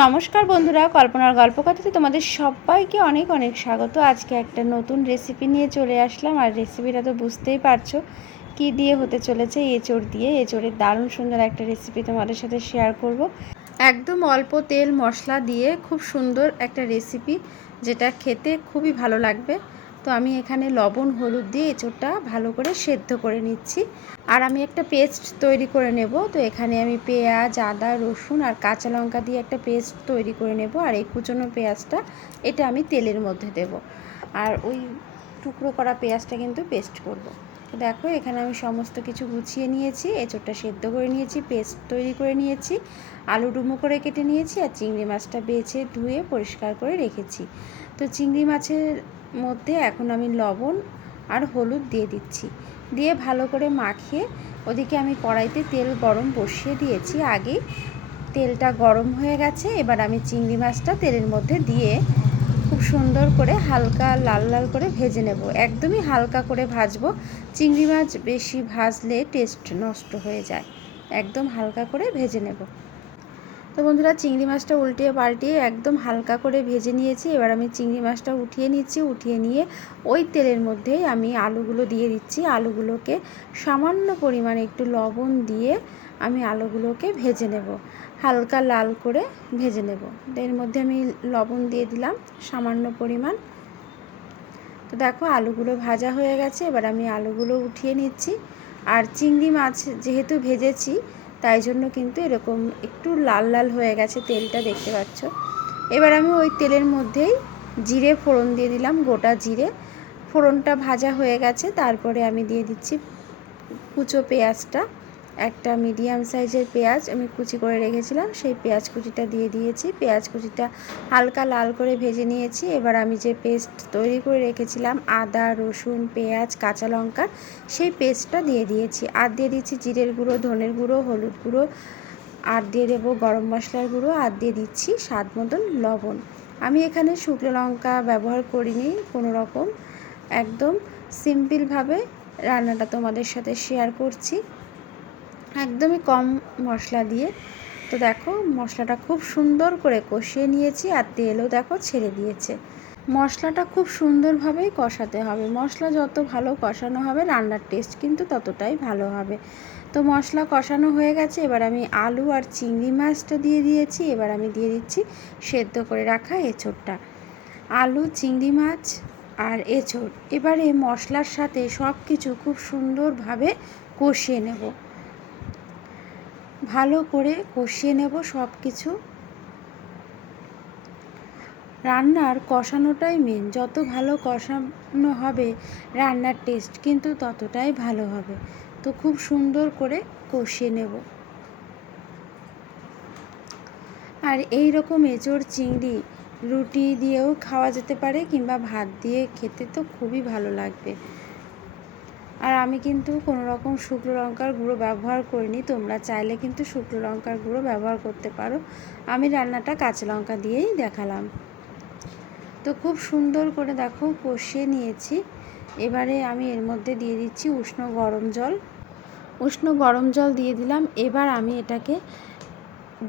নমস্কার বন্ধুরা, কল্পনার গল্প কথাতে তোমাদের সবাইকে অনেক অনেক স্বাগত। আজকে একটা নতুন রেসিপি নিয়ে চলে আসলাম, আর রেসিপিটা তো বুঝতেই পারছ কি দিয়ে হতে চলেছে এঁচড় দিয়ে। এঁচড়ের দারুণ সুন্দর একটা রেসিপি তোমাদের সাথে শেয়ার করব। একদম অল্প তেল মশলা দিয়ে খুব সুন্দর একটা রেসিপি যেটা খেতে খুবই ভালো লাগবে। তো আমি এখানে লবণ, হলুদ দিয়ে এঁচোড়টা ভালো করে সেদ্ধ করে নিচ্ছি। আর আমি একটা পেস্ট তৈরি করে নেব। তো এখানে আমি পেঁয়াজ, আদা, রসুন আর কাঁচা লঙ্কা দিয়ে একটা পেস্ট তৈরি করে নেব। আর এই কুচনো পেঁয়াজটা, এটা আমি তেলের মধ্যে দেব। আর ওই টুকরো করা পেঁয়াজটা কিন্তু পেস্ট করব। দেখো, এখানে আমি সমস্ত কিছু গুছিয়ে নিয়েছি, এঁচোড়টা সেদ্ধ করে নিয়েছি, পেস্ট তৈরি করে নিয়েছি, আলু ডুমো করে কেটে নিয়েছি আর চিংড়ি মাছটা বেছে ধুয়ে পরিষ্কার করে রেখেছি। তো চিংড়ি মাছের মধ্যে এখন আমি লবণ আর হলুদ দিয়ে দিচ্ছি। দিয়ে ভালো করে মাখিয়ে ওদিকে আমি কড়াইতে তেল গরম বসিয়ে দিয়েছি। আগে তেলটা গরম হয়ে গেছে, এবার আমি চিংড়ি মাছটা তেলের মধ্যে দিয়ে সুন্দর করে হালকা লাল লাল করে ভেজে নেব। একদমই হালকা করে ভাজবো। চিংড়ি মাছ বেশি ভাজলে টেস্ট নষ্ট হয়ে যায়। একদম হালকা করে ভেজে নেব। তো বন্ধুরা, চিংড়ি মাছটা উল্টিয়ে পাল্টিয়ে একদম হালকা করে ভেজে নিয়েছি। এবার আমি চিংড়ি মাছটা উঠিয়ে নিচ্ছি। উঠিয়ে নিয়ে ওই তেলের মধ্যেই আমি আলুগুলো দিয়ে দিচ্ছি। আলুগুলোকে সামান্য পরিমাণে একটু লবণ দিয়ে আমি আলুগুলোকে ভেজে নেব। হালকা লাল করে ভেজে নেব। এর মধ্যে আমি লবণ দিয়ে দিলাম, সামান্য পরিমাণ। তো দেখো আলুগুলো ভাজা হয়ে গেছে, এবার আমি আলুগুলো উঠিয়ে নিচ্ছি। আর চিংড়ি মাছ যেহেতু ভেজেছি, তাই জন্য কিন্তু এরকম একটু লাল লাল হয়ে গেছে তেলটা, দেখতে পাচ্ছ? এবার আমি ওই তেলের মধ্যেই জিরে ফোড়ন দিয়ে দিলাম, গোটা জিরে। ফোড়নটা ভাজা হয়ে গেছে, তারপরে আমি দিয়ে দিচ্ছি কুচো পেঁয়াজটা। একটা মিডিয়াম সাইজের পেঁয়াজ আমি কুচি করে রেখেছিলাম, সেই পেঁয়াজ কুচিটা দিয়ে দিয়েছি। পেঁয়াজ কুচিটা হালকা লাল করে ভেজে নিয়েছি। এবার আমি যে পেস্ট তৈরি করে রেখেছিলাম, আদা, রসুন, পেঁয়াজ, কাঁচা লঙ্কা, সেই পেস্টটা দিয়ে দিয়েছি। আর দিয়ে দিচ্ছি জিরের গুঁড়ো, ধনের গুঁড়ো, হলুদ গুঁড়ো, আর দিয়ে দেবো গরম মশলার গুঁড়ো, আর দিয়ে দিচ্ছি স্বাদ মতন লবণ। আমি এখানে শুকনো লঙ্কা ব্যবহার করিনি কোনো রকম। একদম সিম্পলভাবে রান্নাটা তোমাদের সাথে শেয়ার করছি। একদমই কম মশলা দিয়ে। তো দেখো, মশলাটা খুব সুন্দর করে কষিয়ে নিয়েছি আর তেলও দেখো ছেড়ে দিয়েছে। মশলাটা খুব সুন্দরভাবেই কষাতে হবে। মশলা যত ভালো কষানো হবে, রান্নার টেস্ট কিন্তু ততটাই ভালো হবে। তো মশলা কষানো হয়ে গেছে, এবার আমি আলু আর চিংড়ি মাছটা দিয়ে দিয়েছি। এবার আমি দিয়ে দিচ্ছি সেদ্ধ করে রাখা এঁচোড়টা। আলু, চিংড়ি মাছ আর এঁচোড়। এবারে মশলার সাথে সব কিছু খুব সুন্দরভাবে কষিয়ে নেব। ভালো করে কষিয়ে নেব সব কিছু রান্নার কষানোটাই মেন যত ভালো কষানো হবে রান্নার টেস্ট কিন্তু ততটাই ভালো হবে। তো খুব সুন্দর করে কষিয়ে নেব। আর এই রকম এঁচড় চিংড়ি রুটি দিয়েও খাওয়া যেতে পারে কিংবা ভাত দিয়ে খেতে তো খুবই ভালো লাগবে। আর আমি কিন্তু কোনো রকম শুকনো লঙ্কার গুঁড়ো ব্যবহার করিনি। তোমরা চাইলে কিন্তু শুকনো লঙ্কার গুঁড়ো ব্যবহার করতে পারো। আমি রান্নাটা কাঁচা লঙ্কা দিয়েই দেখালাম। তো খুব সুন্দর করে দেখো কষিয়ে নিয়েছি। এবারে আমি এর মধ্যে দিয়ে দিচ্ছি উষ্ণ গরম জল। উষ্ণ গরম জল দিয়ে দিলাম। এবার আমি এটাকে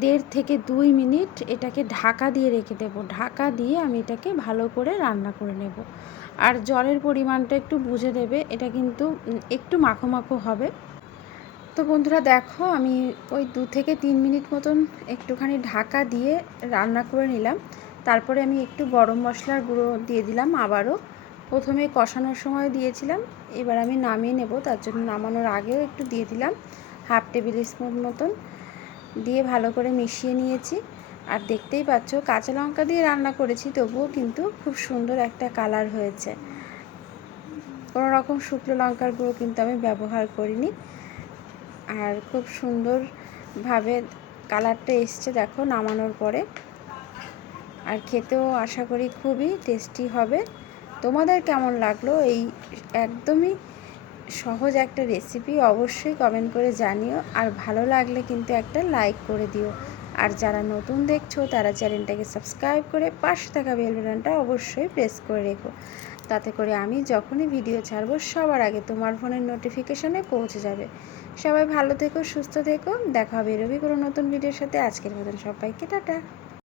দেড় থেকে দুই মিনিট এটাকে ঢাকা দিয়ে রেখে দেবো। ঢাকা দিয়ে আমি এটাকে ভালো করে রান্না করে নেব। আর জলের পরিমাণটা একটু বুঝে দেবে এটা কিন্তু একটু মাখো মাখো হবে। তো বন্ধুরা দেখো, আমি ওই দু থেকে তিন মিনিট মতন একটুখানি ঢাকা দিয়ে রান্না করে নিলাম। তারপরে আমি একটু গরম মশলার গুঁড়ো দিয়ে দিলাম আবারও। প্রথমে কষানোর সময় দিয়েছিলাম, এবার আমি নামিয়ে নেব। তার জন্য নামানোর আগেও একটু দিয়ে দিলাম, হাফ টেবিল স্পুন মতন। দিয়ে ভালো করে মিশিয়ে নিয়েছি। আর দেখতেই পাচ্ছ, কাঁচা লঙ্কা দিয়ে রান্না করেছি, তবুও কিন্তু খুব সুন্দর একটা কালার হয়েছে। কোনো রকম শুকনো লঙ্কার গুঁড়ো কিন্তু আমি ব্যবহার করিনি। আর খুব সুন্দরভাবে কালারটা এসছে, দেখো, নামানোর পরে। আর খেতেও আশা করি খুবই টেস্টি হবে। তোমাদের কেমন লাগল? এই একদমই সহজ একটা রেসিপি অবশ্যই কমেন্ট করে জানিও। আর ভালো লাগলে কিন্তু একটা লাইক করে দিও। আর যারা নতুন দেখছ, তারা চ্যানেলটাকে সাবস্ক্রাইব করে পাশে থাকা বেল অবশ্যই প্রেস করে রেখো। তাতে করে আমি যখনই ভিডিও ছাড়বো, সবার আগে তোমার ফোনের নোটিফিকেশানে পৌঁছে যাবে। সবাই ভালো থেকো, সুস্থ থেকো। দেখা হবে রবি কোনো নতুন ভিডিওর সাথে। আজকের মতন সবাইকে টাটা।